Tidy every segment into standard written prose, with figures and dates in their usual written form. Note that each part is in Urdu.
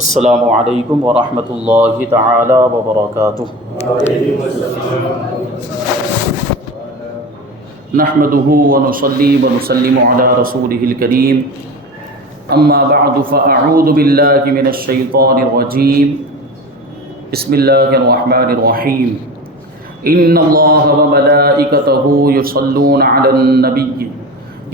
السلام علیکم ورحمۃ اللہ تعالی وبرکاتہ۔ نحمده ونصلي ونسلم على رسوله الكريم، اما بعد فاعوذ بالله من الشیطان الرجیم، بسم اللہ الرحمن الرحیم۔ ان اللہ وملائکته یصلون علی النبی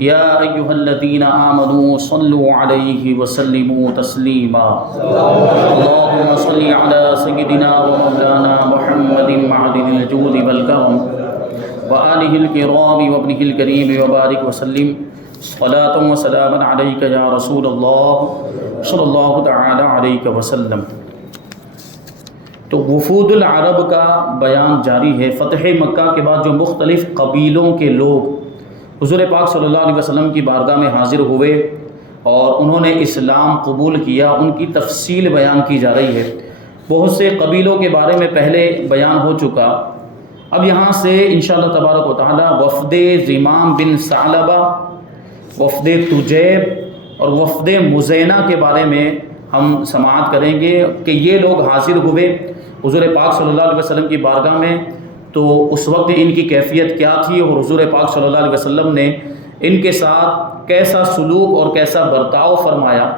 یا ایہا الذین آمنوا صلوا علیہ وسلموا تسلیما۔ اللہم صل علی سیدنا ومولانا محمد معدن الجود والکرم وآلہ الکرام وابنہ الکریم وبارک وسلم صلاۃ وسلاما علیک یا رسول اللہ صلی اللہ تعالی علیہ وسلم۔ تو وفود العرب کا بیان جاری ہے۔ فتح مکہ کے بعد جو مختلف قبیلوں کے لوگ حضور پاک صلی اللہ علیہ وسلم کی بارگاہ میں حاضر ہوئے اور انہوں نے اسلام قبول کیا، ان کی تفصیل بیان کی جا رہی ہے۔ بہت سے قبیلوں کے بارے میں پہلے بیان ہو چکا، اب یہاں سے انشاءاللہ تبارک و تعالی وفد زمام بن ثعلبہ، وفد تجیب اور وفد مزینہ کے بارے میں ہم سماعت کریں گے کہ یہ لوگ حاضر ہوئے حضور پاک صلی اللہ علیہ وسلم کی بارگاہ میں، تو اس وقت ان کی کیفیت کیا تھی اور حضور پاک صلی اللہ علیہ وسلم نے ان کے ساتھ کیسا سلوک اور کیسا برتاؤ فرمایا۔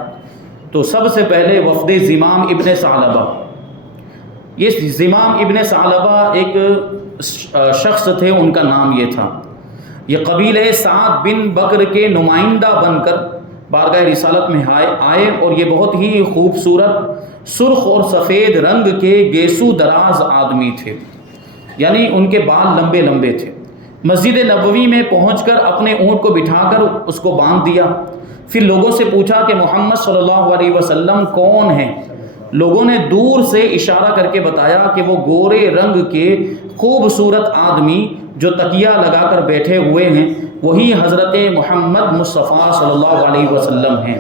تو سب سے پہلے وفد زمام ابن ثعلبہ، یہ زمام ابن ثعلبہ ایک شخص تھے، ان کا نام یہ تھا۔ یہ قبیلہ سعد بن بکر کے نمائندہ بن کر بارگاہ رسالت میں آئے اور یہ بہت ہی خوبصورت سرخ اور سفید رنگ کے گیسو دراز آدمی تھے، یعنی ان کے بال لمبے لمبے تھے۔ مسجد نبوی میں پہنچ کر اپنے اونٹ کو بٹھا کر اس کو باندھ دیا، پھر لوگوں سے پوچھا کہ محمد صلی اللہ علیہ وسلم کون ہیں؟ لوگوں نے دور سے اشارہ کر کے بتایا کہ وہ گورے رنگ کے خوبصورت آدمی جو تکیہ لگا کر بیٹھے ہوئے ہیں وہی حضرت محمد مصطفیٰ صلی اللہ علیہ وسلم ہیں۔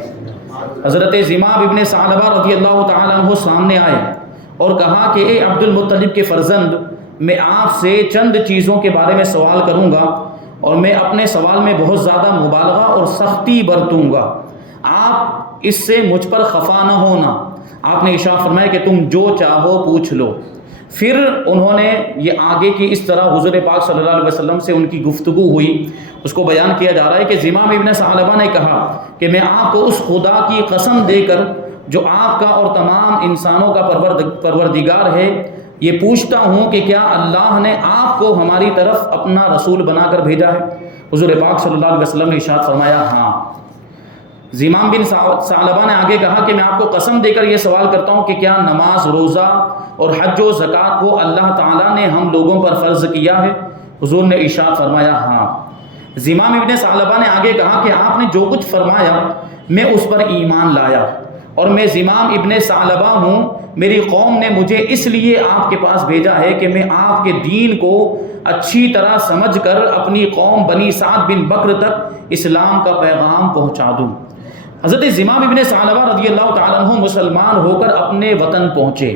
حضرت زمام ابن ثعلبہ رضی اللہ تعالیٰ عنہ سامنے آئے اور کہا کہ اے عبد المطلب کے فرزند، میں آپ سے چند چیزوں کے بارے میں سوال کروں گا اور میں اپنے سوال میں بہت زیادہ مبالغہ اور سختی برتوں گا، آپ اس سے مجھ پر خفا نہ ہونا۔ آپ نے ارشاد فرمایا کہ تم جو چاہو پوچھ لو۔ پھر انہوں نے یہ آگے کی اس طرح حضور پاک صلی اللہ علیہ وسلم سے ان کی گفتگو ہوئی، اس کو بیان کیا جا رہا ہے کہ زمام ابن ثعلبہ نے کہا کہ میں آپ کو اس خدا کی قسم دے کر جو آپ کا اور تمام انسانوں کا پروردگار ہے یہ پوچھتا ہوں کہ کیا اللہ نے آپ کو ہماری طرف اپنا رسول بنا کر بھیجا ہے؟ حضور پاک صلی اللہ علیہ وسلم نے ارشاد فرمایا ہاں۔ زمام بن ثعلبہ نے آگے کہا کہ میں آپ کو قسم دے کر یہ سوال کرتا ہوں کہ کیا نماز، روزہ اور حج و زکوٰۃ کو اللہ تعالیٰ نے ہم لوگوں پر فرض کیا ہے؟ حضور نے ارشاد فرمایا ہاں۔ زمام ابن ثعلبہ نے آگے کہا کہ آپ نے جو کچھ فرمایا میں اس پر ایمان لایا، اور میں زمام ابن ثعلبہ ہوں، میری قوم نے مجھے اس لیے آپ کے پاس بھیجا ہے کہ میں آپ کے دین کو اچھی طرح سمجھ کر اپنی قوم بنی سعد بن بکر تک اسلام کا پیغام پہنچا دوں۔ حضرت زمام ابن ثعلبہ رضی اللہ تعالیٰ عنہ مسلمان ہو کر اپنے وطن پہنچے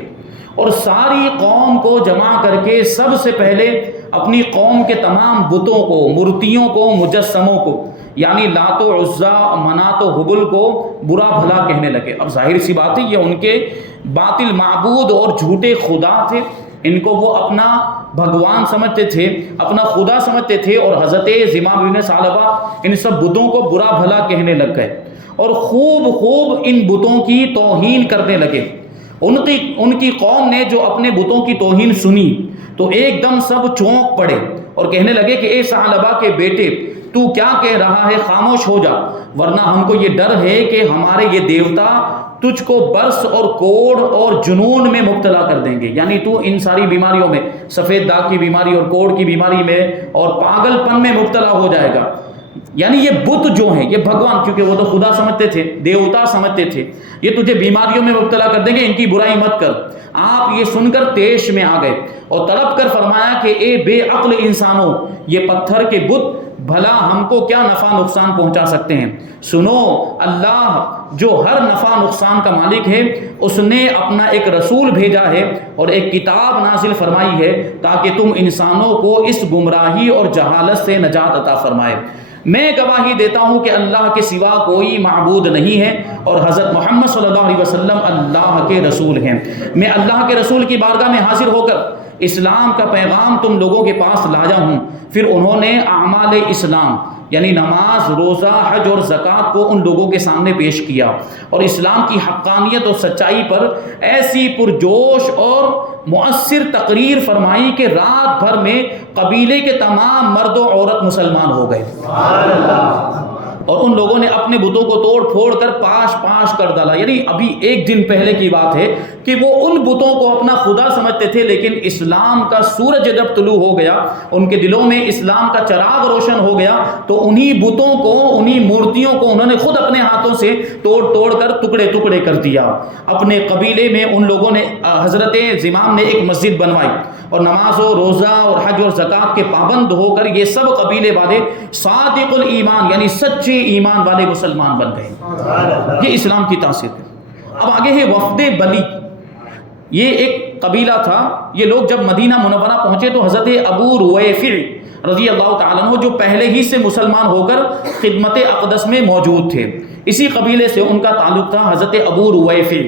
اور ساری قوم کو جمع کر کے سب سے پہلے اپنی قوم کے تمام بتوں کو، مورتیوں کو، مجسموں کو، یعنی لات و عزا، منات و حبل کو برا بھلا کہنے لگے۔ اب ظاہر سی بات ہے یہ ان کے باطل معبود اور جھوٹے خدا تھے، ان کو وہ اپنا بھگوان سمجھتے تھے، اپنا خدا سمجھتے تھے، اور حضرت زمام بن ثعلبہ ان سب بتوں کو برا بھلا کہنے لگ گئے اور خوب ان بتوں کی توہین کرنے لگے۔ ان کی قوم نے جو اپنے بتوں کی توہین سنی تو ایک دم سب چونک پڑے اور کہنے لگے کہ اے ثعلبہ کے بیٹے، تو کیا کہہ رہا ہے؟ خاموش ہو جا، ورنہ ہم کو یہ ڈر ہے کہ ہمارے یہ دیوتا تجھ کو برس اور کوڑ اور جنون میں مبتلا کر دیں گے، یعنی تو ان ساری بیماریوں میں، سفید داغ کی بیماری اور کوڑ کی بیماری میں اور پاگل پن میں مبتلا ہو جائے گا۔ یعنی یہ بت جو ہیں، یہ بھگوان، کیونکہ وہ تو خدا سمجھتے تھے، دیوتا سمجھتے تھے، یہ تجھے بیماریوں میں مبتلا کر دیں گے، ان کی برائی مت کر۔ آپ یہ سن کر طیش میں آ گئے اور تڑپ کر فرمایا کہ اے بے عقل انسانوں، یہ پتھر کے بت بھلا ہم کو کیا نفع نقصان پہنچا سکتے ہیں؟ سنو، اللہ جو ہر نفع نقصان کا مالک ہے، اس نے اپنا ایک رسول بھیجا ہے اور ایک کتاب نازل فرمائی ہے تاکہ تم انسانوں کو اس گمراہی اور جہالت سے نجات عطا فرمائے۔ میں گواہی دیتا ہوں کہ اللہ کے سوا کوئی معبود نہیں ہے اور حضرت محمد صلی اللہ علیہ وسلم اللہ کے رسول ہیں۔ میں اللہ کے رسول کی بارگاہ میں حاضر ہو کر اسلام کا پیغام تم لوگوں کے پاس لایا ہوں۔ پھر انہوں نے اعمال اسلام یعنی نماز، روزہ، حج اور زکوٰۃ کو ان لوگوں کے سامنے پیش کیا اور اسلام کی حقانیت اور سچائی پر ایسی پرجوش اور مؤثر تقریر فرمائی کہ رات بھر میں قبیلے کے تمام مرد و عورت مسلمان ہو گئے۔ اور ان لوگوں نے اپنے بتوں کو توڑ پھوڑ کر پاش پاش کر ڈالا۔ یعنی ابھی ایک دن پہلے کی بات ہے کہ وہ ان بتوں کو اپنا خدا سمجھتے تھے، لیکن اسلام کا سورج جب طلوع ہو گیا، ان کے دلوں میں اسلام کا چراغ روشن ہو گیا، تو انہی بتوں کو، انہی مورتیوں کو انہوں نے خود اپنے ہاتھوں سے توڑ توڑ کر ٹکڑے ٹکڑے کر دیا۔ اپنے قبیلے میں ان لوگوں نے، حضرت زمام نے ایک مسجد بنوائی اور نماز و روزہ اور حج اور زکوٰۃ کے پابند ہو کر یہ سب قبیلے والے صادق الایمان یعنی سچے ایمان والے مسلمان بن گئے۔ یہ اسلام کی تاثیر ہے۔ اب آگے ہے وفد بلی۔ یہ ایک قبیلہ تھا۔ یہ لوگ جب مدینہ منورہ پہنچے تو حضرت ابو رویفع رضی اللہ تعالیٰ عنہ جو پہلے ہی سے مسلمان ہو کر خدمت اقدس میں موجود تھے، اسی قبیلے سے ان کا تعلق تھا، حضرت ابو رویفع۔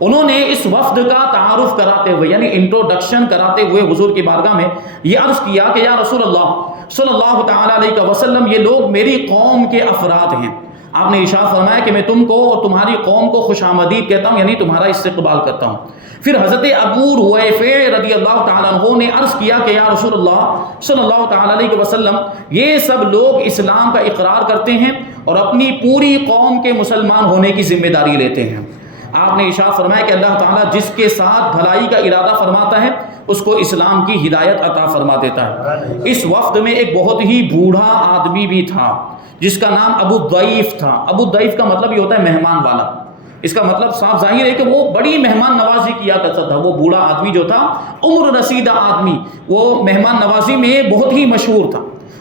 انہوں نے اس وفد کا تعارف کراتے ہوئے یعنی انٹروڈکشن کراتے ہوئے حضور کی بارگاہ میں یہ عرض کیا کہ یا رسول اللہ صلی اللہ تعالیٰ علیہ وسلم، یہ لوگ میری قوم کے افراد ہیں۔ آپ نے ارشاد فرمایا کہ میں تم کو اور تمہاری قوم کو خوش آمدید کہتا ہوں، یعنی تمہارا استقبال کرتا ہوں۔ پھر حضرت ابو رویفع رضی اللہ تعالیٰ عنہ نے عرض کیا کہ یا رسول اللہ صلی اللہ تعالیٰ علیہ وسلم، یہ سب لوگ اسلام کا اقرار کرتے ہیں اور اپنی پوری قوم کے مسلمان ہونے کی ذمہ داری لیتے ہیں۔ آپ نے ارشاد فرمایا کہ اللہ تعالیٰ جس کے ساتھ بھلائی کا ارادہ فرماتا ہے اس کو اسلام کی ہدایت عطا فرما دیتا ہے۔ اس وفد میں ایک بہت ہی بوڑھا آدمی بھی تھا جس کا نام ابو الضیف تھا۔ ابو الضیف کا مطلب یہ ہوتا ہے مہمان والا۔ اس کا مطلب صاف ظاہر ہے کہ وہ بڑی مہمان نوازی کیا کرتا تھا۔ وہ بوڑھا آدمی جو تھا، عمر رسیدہ آدمی، وہ مہمان نوازی میں بہت ہی مشہور تھا۔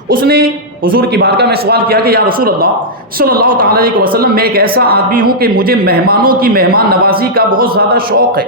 اس نے حضور کی بارگاہ میں سوال کیا کہ یا رسول اللہ صلی اللہ تعالیٰ علیہ وسلم، میں ایک ایسا آدمی ہوں کہ مجھے مہمانوں کی مہمان نوازی کا بہت زیادہ شوق ہے،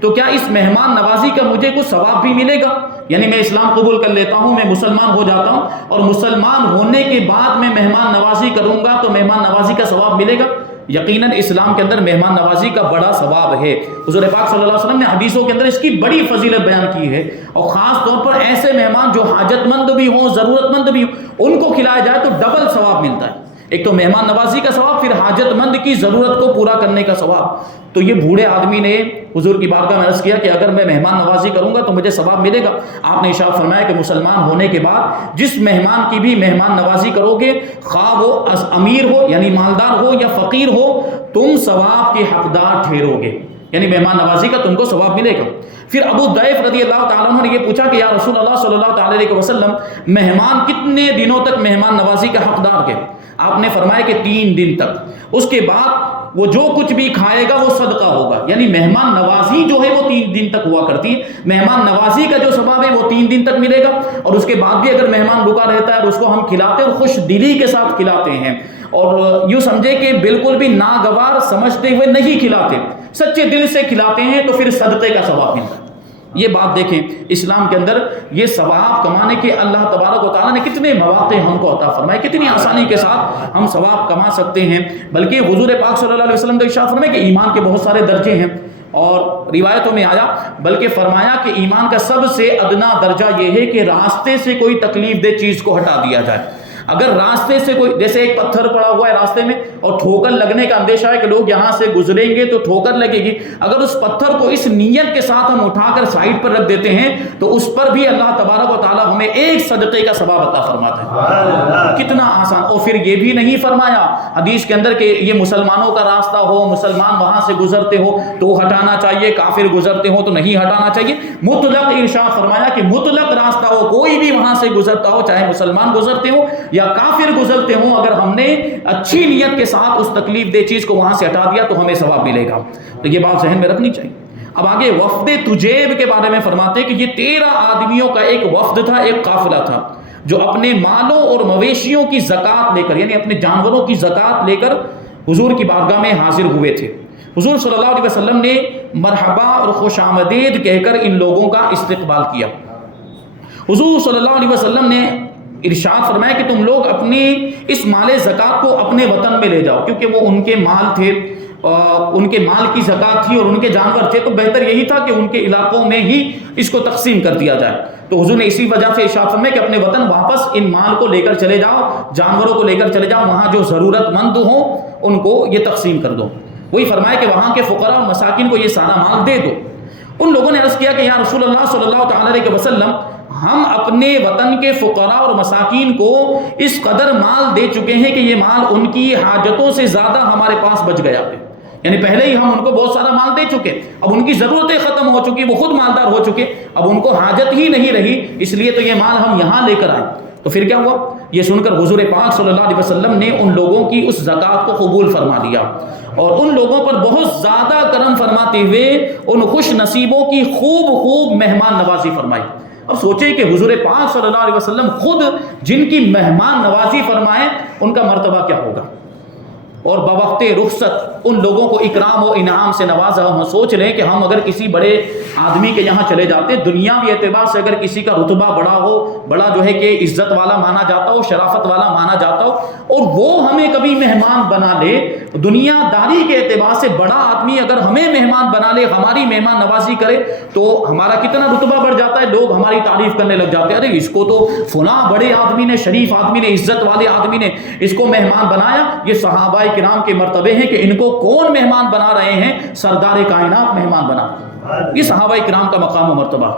تو کیا اس مہمان نوازی کا مجھے کچھ ثواب بھی ملے گا؟ یعنی میں اسلام قبول کر لیتا ہوں، میں مسلمان ہو جاتا ہوں اور مسلمان ہونے کے بعد میں مہمان نوازی کروں گا تو مہمان نوازی کا ثواب ملے گا؟ یقیناً اسلام کے اندر مہمان نوازی کا بڑا ثواب ہے۔ حضور پاک صلی اللہ علیہ وسلم نے حدیثوں کے اندر اس کی بڑی فضیلت بیان کی ہے، اور خاص طور پر ایسے مہمان جو حاجت مند بھی ہوں، ضرورت مند بھی ہوں، ان کو کھلایا جائے تو ڈبل ثواب ملتا ہے۔ ایک تو مہمان نوازی کا ثواب، پھر حاجت مند کی ضرورت کو پورا کرنے کا ثواب۔ تو یہ بوڑھے آدمی نے حضور کی بارگاہ میں عرض کیا کہ اگر میں مہمان نوازی کروں گا تو مجھے ثواب ملے گا؟ آپ نے ارشاد فرمایا کہ مسلمان ہونے کے بعد جس مہمان کی بھی مہمان نوازی کرو گے، خواہ وہ امیر ہو یعنی مالدار ہو یا فقیر ہو، تم ثواب کے حقدار ٹھہرو گے، یعنی مہمان نوازی کا تم کو ثواب ملے گا۔ پھر ابو الضیف رضی اللہ تعالیٰ عنہ نے یہ پوچھا کہ یا رسول اللہ صلی اللہ تعالیٰ علیہ وسلم، مہمان کتنے دنوں تک مہمان نوازی کا حقدار ہے؟ آپ نے فرمایا کہ 3 دن تک، اس کے بعد وہ جو کچھ بھی کھائے گا وہ صدقہ ہوگا۔ یعنی مہمان نوازی جو ہے وہ 3 دن تک ہوا کرتی ہے، مہمان نوازی کا جو ثواب ہے وہ 3 دن تک ملے گا، اور اس کے بعد بھی اگر مہمان رکا رہتا ہے تو اس کو ہم کھلاتے اور خوش دلی کے ساتھ کھلاتے ہیں، اور یوں سمجھے کہ بالکل بھی ناگوار سمجھتے ہوئے نہیں کھلاتے، سچے دل سے کھلاتے ہیں تو پھر صدقے کا ثواب ملتا ہے۔ یہ بات دیکھیں، اسلام کے اندر یہ ثواب کمانے کے اللہ تبارک و تعالیٰ نے کتنے مواقع ہم کو عطا فرمائے، کتنی آسانی کے ساتھ ہم ثواب کما سکتے ہیں۔ بلکہ حضور پاک صلی اللہ علیہ وسلم کا ارشاد فرمایا کہ ایمان کے بہت سارے درجے ہیں، اور روایتوں میں آیا بلکہ فرمایا کہ ایمان کا سب سے ادنا درجہ یہ ہے کہ راستے سے کوئی تکلیف دہ چیز کو ہٹا دیا جائے۔ اگر راستے سے کوئی، جیسے ایک پتھر پڑا ہوا ہے راستے میں اور ٹھوکر لگنے کا اندیشہ ہے کہ لوگ یہاں سے گزریں گے تو ٹھوکر لگے گی، اگر اس پتھر کو اس نیت کے ساتھ ہم اٹھا کر سائڈ پر رکھ دیتے ہیں تو اس پر بھی اللہ تبارک و تعالیٰ ہمیں ایک صدقے کا ثواب عطا فرماتا ہے۔ کتنا آسان۔ اور پھر یہ بھی نہیں فرمایا حدیث کے اندر کہ یہ مسلمانوں کا راستہ ہو، مسلمان وہاں سے گزرتے ہو تو ہٹانا چاہیے، کافر گزرتے ہو تو نہیں ہٹانا چاہیے۔ مطلق ارشاد فرمایا کہ مطلق راستہ ہو، کوئی بھی وہاں سے گزرتا ہو، چاہے مسلمان گزرتے ہو یا کافر گزرتے ہوں، اگر ہم نے اچھی نیت کے ساتھ اس تکلیف دہ چیز کو وہاں سے ہٹا دیا تو ہمیں ثواب ملے گا۔ تو یہ بات ذہن میں رکھنی چاہیے۔ اب آگے وفد تجیب کے بارے میں فرماتے ہیں کہ یہ 13 آدمیوں کا ایک وفد تھا، ایک قافلہ تھا، جو اپنے مالوں اور مویشیوں کی زکوٰۃ لے کر، یعنی اپنے جانوروں کی زکوٰۃ لے کر حضور کی بارگاہ میں حاضر ہوئے تھے۔ حضور صلی اللہ علیہ وسلم نے مرحبا اور خوش آمدید کہہ کر ان لوگوں کا استقبال کیا۔ حضور صلی اللہ علیہ وسلم نے ارشاد فرمایا کہ تم لوگ اپنی اس مال زکوٰۃ کو اپنے وطن میں لے جاؤ، کیونکہ وہ ان کے مال تھے، ان کے مال کی زکوٰۃ تھی اور ان کے جانور تھے، تو بہتر یہی تھا کہ ان کے علاقوں میں ہی اس کو تقسیم کر دیا جائے۔ تو حضور نے اسی وجہ سے ارشاد فرمایا کہ اپنے وطن واپس ان مال کو لے کر چلے جاؤ، جانوروں کو لے کر چلے جاؤ، وہاں جو ضرورت مند ہوں ان کو یہ تقسیم کر دو۔ وہی فرمایا کہ وہاں کے فقراء اور مساکین کو یہ سارا مال دے دو۔ ان لوگوں نے عرض کیا کہ یا رسول اللہ صلی اللہ تعالی علیہ وسلم، ہم اپنے وطن کے فقراء اور مساکین کو اس قدر مال دے چکے ہیں کہ یہ مال ان کی حاجتوں سے زیادہ ہمارے پاس بچ گیا ہے، یعنی پہلے ہی ہم ان کو بہت سارا مال دے چکے، اب ان کی ضرورتیں ختم ہو چکی، وہ خود مالدار ہو چکے، اب ان کو حاجت ہی نہیں رہی، اس لیے تو یہ مال ہم یہاں لے کر آئے۔ تو پھر کیا ہوا؟ یہ سن کر حضور پاک صلی اللہ علیہ وسلم نے ان لوگوں کی اس زکوٰۃ کو قبول فرما لیا اور ان لوگوں پر بہت زیادہ کرم فرماتے ہوئے ان خوش نصیبوں کی خوب مہمان نوازی فرمائی۔ اب سوچیں کہ حضور پاک صلی اللہ علیہ وسلم خود جن کی مہمان نوازی فرمائیں، ان کا مرتبہ کیا ہوگا، اور بوقت رخصت ان لوگوں کو اکرام و انعام سے نوازا۔ ہم سوچ لیں کہ ہم اگر کسی بڑے آدمی کے یہاں چلے جاتے، دنیاوی اعتبار سے اگر کسی کا رتبہ بڑا ہو، بڑا جو ہے کہ عزت والا مانا جاتا ہو، شرافت والا مانا جاتا ہو، اور وہ ہمیں کبھی مہمان بنا لے، دنیا داری کے اعتبار سے بڑا آدمی اگر ہمیں مہمان بنا لے، ہماری مہمان نوازی کرے، تو ہمارا کتنا رتبہ بڑھ جاتا ہے، لوگ ہماری تعریف کرنے لگ جاتے ہیں، ارے اس کو تو فلاں بڑے آدمی نے، شریف آدمی نے، عزت والے آدمی نے اس کو مہمان بنایا۔ یہ صحابہ کرام کے مرتبے ہیں کہ ان کو کون مہمان بنا رہے ہیں؟ سردار کائنات مہمان بنا۔ یہ صحابہ کرام کا مقام و مرتبہ،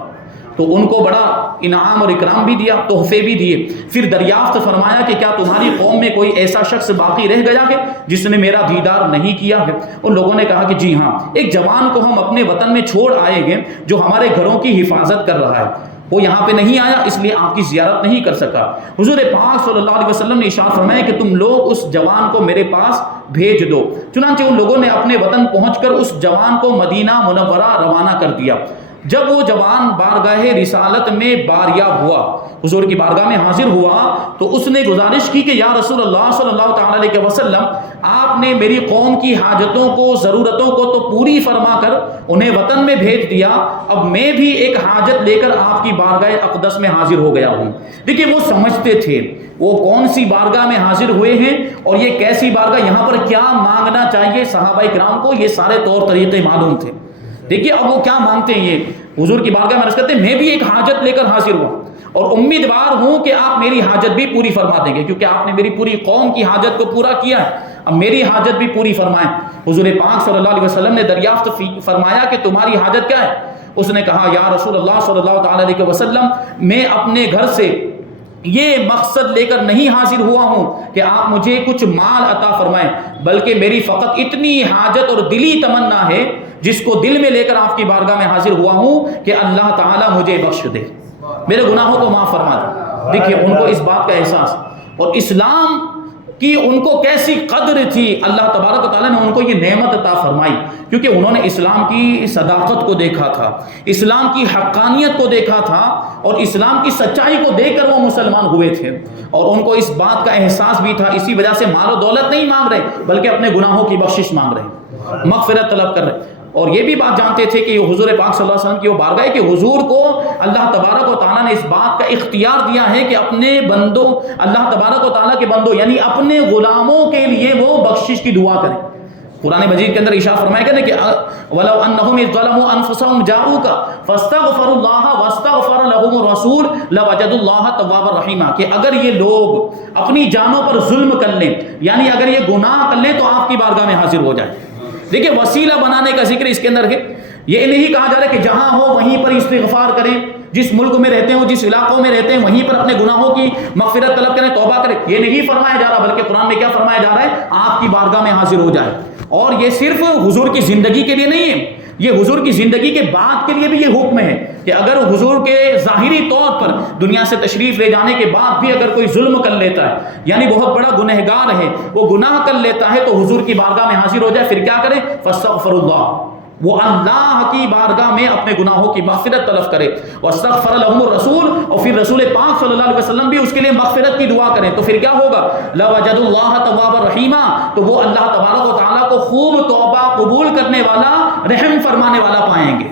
تو ان کو بڑا انعام اور اکرام بھی دیا، تحفے بھی دیے۔ پھر دریافت فرمایا کہ کیا تمہاری قوم میں کوئی ایسا شخص باقی رہ گیا ہے جس نے میرا دیدار نہیں کیا ہے؟ ان لوگوں نے کہا کہ جی ہاں، ایک جوان کو ہم اپنے وطن میں چھوڑ آئے ہیں جو ہمارے گھروں کی حفاظت کر رہا ہے، وہ یہاں پہ نہیں آیا اس لیے آپ کی زیارت نہیں کر سکا۔ حضور پاک صلی اللہ علیہ وسلم نے ارشاد فرمایا کہ تم لوگ اس جوان کو میرے پاس بھیج دو۔ چنانچہ ان لوگوں نے اپنے وطن پہنچ کر اس جوان کو مدینہ منورہ روانہ کر دیا۔ جب وہ جوان بارگاہ رسالت میں باریاب ہوا، حضور کی بارگاہ میں حاضر ہوا، تو اس نے گزارش کی کہ یا رسول اللہ صلی اللہ تعالی علیہ وسلم، آپ نے میری قوم کی حاجتوں کو، ضرورتوں کو تو پوری فرما کر انہیں وطن میں بھیج دیا، اب میں بھی ایک حاجت لے کر آپ کی بارگاہ اقدس میں حاضر ہو گیا ہوں۔ دیکھیے وہ سمجھتے تھے وہ کون سی بارگاہ میں حاضر ہوئے ہیں اور یہ کیسی بارگاہ، یہاں پر کیا مانگنا چاہیے، صحابہ کرام کو یہ سارے طور طریقے معلوم تھے۔ دیکھیے اب وہ کیا مانگتے ہیں، یہ حضور کی بارگاہ میں عرض کرتے ہیں میں بھی ایک حاجت لے کر حاضر ہوں اور امیدوار ہوں کہ آپ میری حاجت بھی پوری فرما دیں گے، کیونکہ آپ نے میری پوری قوم کی حاجت کو پورا کیا ہے، اب میری حاجت بھی پوری فرمائیں۔ حضور پاک صلی اللہ علیہ وسلم نے دریافت فرمایا کہ تمہاری حاجت کیا ہے؟ اس نے کہا یا رسول اللہ صلی اللہ تعالی علیہ وسلم، میں اپنے گھر سے یہ مقصد لے کر نہیں حاضر ہوا ہوں کہ آپ مجھے کچھ مال عطا فرمائیں، بلکہ میری فقط اتنی حاجت اور دلی تمنا ہے جس کو دل میں لے کر آپ کی بارگاہ میں حاضر ہوا ہوں کہ اللہ تعالیٰ مجھے بخش دے، میرے گناہوں کو معاف فرما دے۔ دیکھیے ان کو اس بات کا احساس، اور اسلام کی ان کو کیسی قدر تھی، اللہ تبارک و تعالیٰ نے ان کو یہ نعمت عطا فرمائی، کیونکہ انہوں نے اسلام کی صداقت کو دیکھا تھا، اسلام کی حقانیت کو دیکھا تھا، اور اسلام کی سچائی کو دیکھ کر وہ مسلمان ہوئے تھے، اور ان کو اس بات کا احساس بھی تھا، اسی وجہ سے مال و دولت نہیں مانگ رہے بلکہ اپنے گناہوں کی بخشش مانگ رہے، مغفرت طلب کر رہے، اور یہ بھی بات جانتے تھے کہ حضور پاک صلی اللہ علیہ وسلم کی وہ بارگاہ ہے کہ حضور کو اللہ تبارک و تعالیٰ نے اس بات کا اختیار دیا ہے کہ اپنے بندوں، اللہ تبارک و تعالیٰ کے بندوں یعنی اپنے غلاموں کے لیے وہ بخشش کی دعا کریں۔ قرآن مجید کے اندر ارشاد فرمایا کہ وَلَوْ أَنَّهُمْ إِذْ ظَلَمُوا أَنفُسَهُمْ جَاءُوكَ فَاسْتَغْفَرُوا اللَّهَ وَاسْتَغْفَرَ لَهُمُ الرَّسُولُ لَوَجَدُوا اللَّهَ تَوَّابًا رَحِيمًا، کہ اگر یہ لوگ اپنی جانوں پر ظلم کر لیں، یعنی اگر یہ گناہ کر لیں، تو آپ کی بارگاہ میں حاضر ہو جائیں۔ دیکھیں وسیلہ بنانے کا ذکر اس کے اندر ہے، یہ نہیں کہا جا رہا ہے کہ جہاں ہو وہیں پر استغفار کریں، جس ملک میں رہتے ہو، جس علاقوں میں رہتے ہیں وہیں پر اپنے گناہوں کی مغفرت طلب کریں، توبہ کریں، یہ نہیں فرمایا جا رہا، بلکہ قرآن میں کیا فرمایا جا رہا ہے؟ آپ کی بارگاہ میں حاضر ہو جائے۔ اور یہ صرف حضور کی زندگی کے لیے نہیں ہے، یہ حضور کی زندگی کے بعد کے لیے بھی یہ حکم ہے کہ اگر حضور کے ظاہری طور پر دنیا سے تشریف لے جانے کے بعد بھی اگر کوئی ظلم کر لیتا ہے، یعنی بہت بڑا گنہگار ہے، وہ گناہ کر لیتا ہے، تو حضور کی بارگاہ میں حاضر ہو جائے، پھر کیا کرے؟ فاستغفر اللہ، وہ اللہ کی بارگاہ میں اپنے گناہوں کی مغفرت طلب کرے، واستغفر لهم الرسول، اور پھر رسول پاک صلی اللہ علیہ وسلم بھی اس کے لیے مغفرت کی دعا کریں، تو پھر کیا ہوگا؟ لَوَجَدُوا اللَّهَ تَوَّابًا رَحِيمًا، تو وہ اللہ تبارک و تعالیٰ کو خوب توبہ قبول کرنے والا، رحم فرمانے والا پائیں گے۔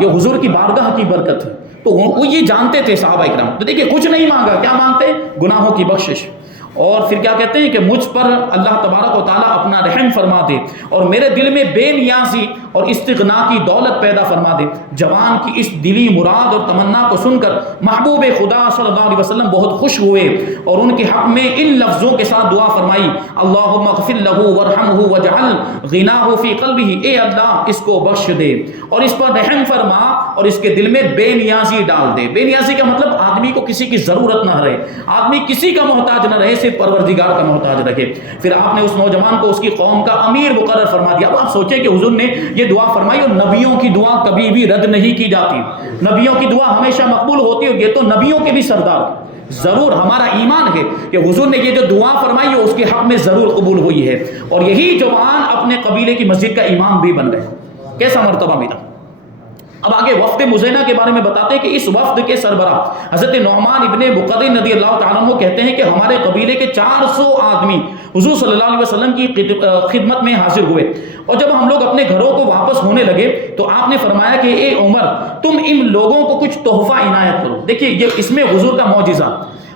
یہ حضور کی بارگاہ کی برکت ہے۔ تو وہ یہ جانتے تھے صحابہ اکرام۔ تو دیکھیں کچھ نہیں مانگا، کیا مانگتے؟ گناہوں کی بخشش، اور پھر کیا کہتے ہیں کہ مجھ پر اللہ تبارک و تعالیٰ اپنا رحم فرما دے اور میرے دل میں بے نیازی اور استغنا کی دولت پیدا فرما دے۔ جوان کی اس دلی مراد اور تمنا کو سن کر محبوب خدا صلی اللہ علیہ وسلم بہت خوش ہوئے اور ان کے حق میں ان لفظوں کے ساتھ دعا فرمائی: اللہم اغفر لہ وارحمہ واجعل غناہ فی قلبہ، اے اللہ اس کو بخش دے اور اس پر رحم فرما اور اس کے دل میں بے نیازی ڈال دے۔ بے نیازی کا مطلب آدمی کو کسی کی ضرورت نہ رہے، آدمی کسی کا محتاج نہ رہے، صرف پروردگار کا محتاج رکھے۔ پھر آپ نے اس نوجوان کو اس کی قوم کا امیر مقرر فرما دیا۔ اب آپ سوچیں کہ حضور نے یہ دعا فرمائی، اور نبیوں کی دعا کبھی بھی رد نہیں کی جاتی، نبیوں کی دعا ہمیشہ مقبول ہوتی ہے، یہ تو نبیوں کے بھی سردار۔ ضرور ہمارا ایمان ہے کہ حضور نے یہ جو دعا فرمائی ہے اس کے حق میں ضرور قبول ہوئی ہے، اور یہی جوان اپنے قبیلے کی مسجد کا امام بھی بن گئے۔ کیسا مرتبہ ملا۔ اب آگے وفد مزینہ کے بارے میں بتاتے ہیں کہ اس وفد کے سربراہ حضرت نعمان ابن مقرن رضی اللہ تعالیٰ عنہ کہتے ہیں کہ ہمارے قبیلے کے 400 آدمی حضور صلی اللہ علیہ وسلم کی خدمت میں حاضر ہوئے، اور جب ہم لوگ اپنے گھروں کو واپس ہونے لگے تو آپ نے فرمایا کہ اے عمر، تم ان لوگوں کو کچھ تحفہ عنایت کرو۔ دیکھیے یہ اس میں حضور کا معجزہ۔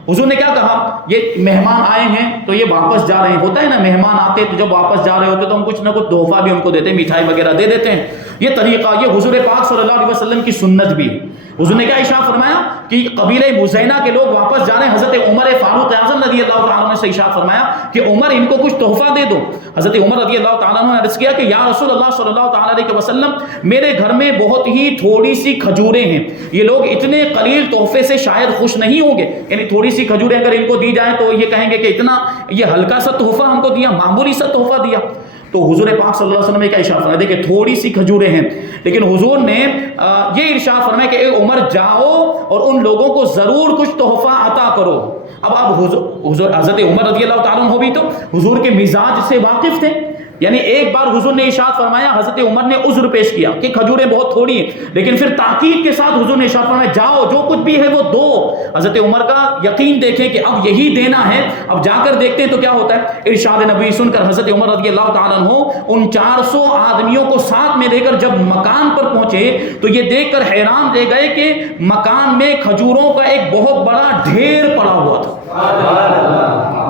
حضور نے کیا کہا؟ یہ مہمان آئے ہیں تو یہ واپس جا رہے ہیں، ہوتا ہے نا مہمان آتے تو جب واپس جا رہے ہوتے تو ہم کچھ نہ کچھ تحفہ بھی ان کو دیتے ہیں، مٹھائی وغیرہ دے دیتے ہیں۔ یہ طریقہ یہ حضور پاک صلی اللہ علیہ وسلم کی سنت بھی ہے۔ حضور نے کیا ارشاد فرمایا کہ قبیلہ مزینہ کے لوگ واپس جا رہے ہیں، حضرت عمر فاروق اعظم رضی اللہ تعالیٰ عنہ سے ارشاد فرمایا کہ عمر ان کو کچھ تحفہ دے دو۔ حضرت عمر رضی اللہ تعالیٰ عنہ نے عرض کیا کہ یا رسول اللہ صلی اللہ تعالیٰ علیہ وسلم، میرے گھر میں بہت ہی تھوڑی سی کھجوریں ہیں، یہ لوگ اتنے قلیل تحفے سے شاید خوش نہیں ہوں گے، یعنی تھوڑی سی کھجوریں اگر ان کو دی جائیں تو یہ کہیں گے کہ اتنا یہ ہلکا سا تحفہ ہم کو دیا، معمولی سا تحفہ دیا۔ تو حضور پاک صلی اللہ علیہ وسلم نے کیا ارشاد فرمایا؟ دیکھیں تھوڑی سی کھجوریں ہیں، لیکن حضور نے یہ ارشاد فرمایا کہ اے عمر جاؤ اور ان لوگوں کو ضرور کچھ تحفہ عطا کرو۔ اب آپ حضور حضرت عمر رضی اللہ تعالیٰ عنہ بھی تو حضور کے مزاج سے واقف تھے، یعنی ایک بار حضور نے ارشاد فرمایا، حضرت عمر نے عذر پیش کیا کہ کھجوریں بہت تھوڑی ہیں، لیکن پھر تاکید کے ساتھ حضور نے ارشاد فرمایا جاؤ جو کچھ بھی ہے وہ دو۔ حضرت عمر کا یقین دیکھیں کہ اب یہی دینا ہے، اب جا کر دیکھتے ہیں تو کیا ہوتا ہے۔ ارشاد نبی سن کر حضرت عمر رضی اللہ تعالیٰ عنہ ان 400 آدمیوں کو ساتھ میں لے کر جب مکان پر پہنچے تو یہ دیکھ کر حیران رہ گئے کہ مکان میں کھجوروں کا ایک بہت بڑا ڈھیر پڑا ہوا تھا۔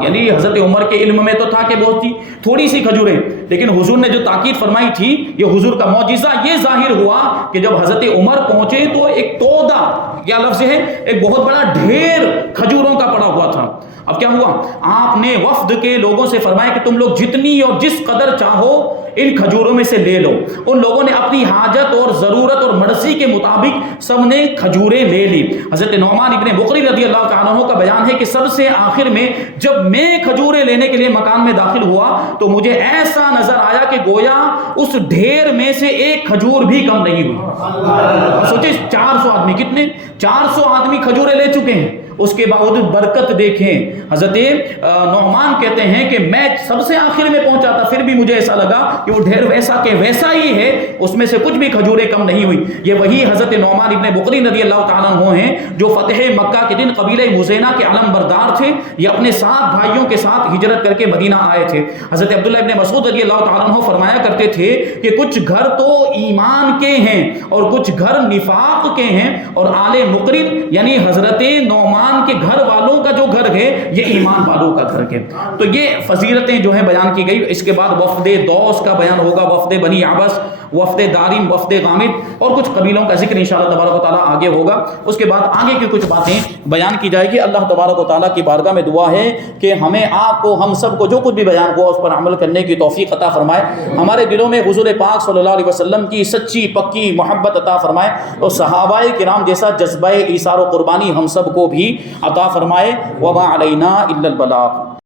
یعنی حضرت عمر کے علم میں تو تھا کہ بہت تھوڑی سی کھجوریں، لیکن حضور نے جو تاکید فرمائی تھی، یہ حضور کا معجزہ یہ ظاہر ہوا کہ جب حضرت عمر پہنچے تو ایک تودا، کیا لفظ ہے، ایک بہت بڑا ڈھیر کھجوروں کا پڑا ہوا تھا۔ اب کیا ہوا؟ آپ نے وفد کے لوگوں سے فرمایا کہ تم لوگ جتنی اور جس قدر چاہو ان کھجوروں میں سے لے لو۔ ان لوگوں نے اپنی حاجت اور ضرورت اور مرضی کے مطابق سب نے کھجوریں لے لی۔ حضرت نعمان ابن بقری رضی اللہ تعالیٰ عنہ کا بیان ہے کہ سب سے آخر میں جب میں کھجوریں لینے کے لیے مکان میں داخل ہوا تو مجھے ایسا نظر آیا کہ گویا اس ڈھیر میں سے ایک کھجور بھی کم نہیں ہوئی۔ سوچیں 400 آدمی، کتنے 400 آدمی کھجوریں لے چکے ہیں، اس کے باوجود برکت دیکھیں۔ حضرت نعمان کہتے ہیں کہ میں سب سے آخر میں پہنچا تھا، پھر بھی مجھے ایسا لگا کہ وہ ڈھیر ویسا کہ ویسا ہی ہے، اس میں سے کچھ بھی کھجوریں کم نہیں ہوئی۔ یہ وہی حضرت نعمان ابن بقری رضی اللہ تعالیٰ عنہ ہیں جو فتح مکہ کے دن قبیلہ مزینہ کے علم بردار تھے، یہ اپنے 7 بھائیوں کے ساتھ ہجرت کر کے مدینہ آئے تھے۔ حضرت عبداللہ ابن مسعود رضی اللہ تعالیٰ عنہ فرمایا کرتے تھے کہ کچھ گھر تو ایمان کے ہیں اور کچھ گھر نفاق کے ہیں، اور آل مقرن یعنی حضرت نعمان کے گھر والوں کا جو گھر ہے یہ ایمان والوں کا گھر ہے۔ تو یہ فضیلتیں جو ہیں بیان کی گئی۔ اس کے بعد وفد دوس کا بیان ہوگا، وفد بنی عبس، وفد دارم، وفد غامد اور کچھ قبیلوں کا ذکر انشاءاللہ تبارک و تعالیٰ آگے ہوگا۔ اس کے بعد آگے کی کچھ باتیں بیان کی جائے گی۔ اللہ تبارک و تعالیٰ کی بارگاہ میں دعا ہے کہ ہمیں، آپ کو، ہم سب کو جو کچھ بھی بیان ہوا اس پر عمل کرنے کی توفیق عطا فرمائے، ہمارے دلوں میں حضور پاک صلی اللہ علیہ وسلم کی سچی پکی محبت عطا فرمائے، اور صحابہ کرام جیسا جذبہ ایثار و قربانی ہم سب کو بھی عطا فرمائے۔ وما علینا الا البلاغ۔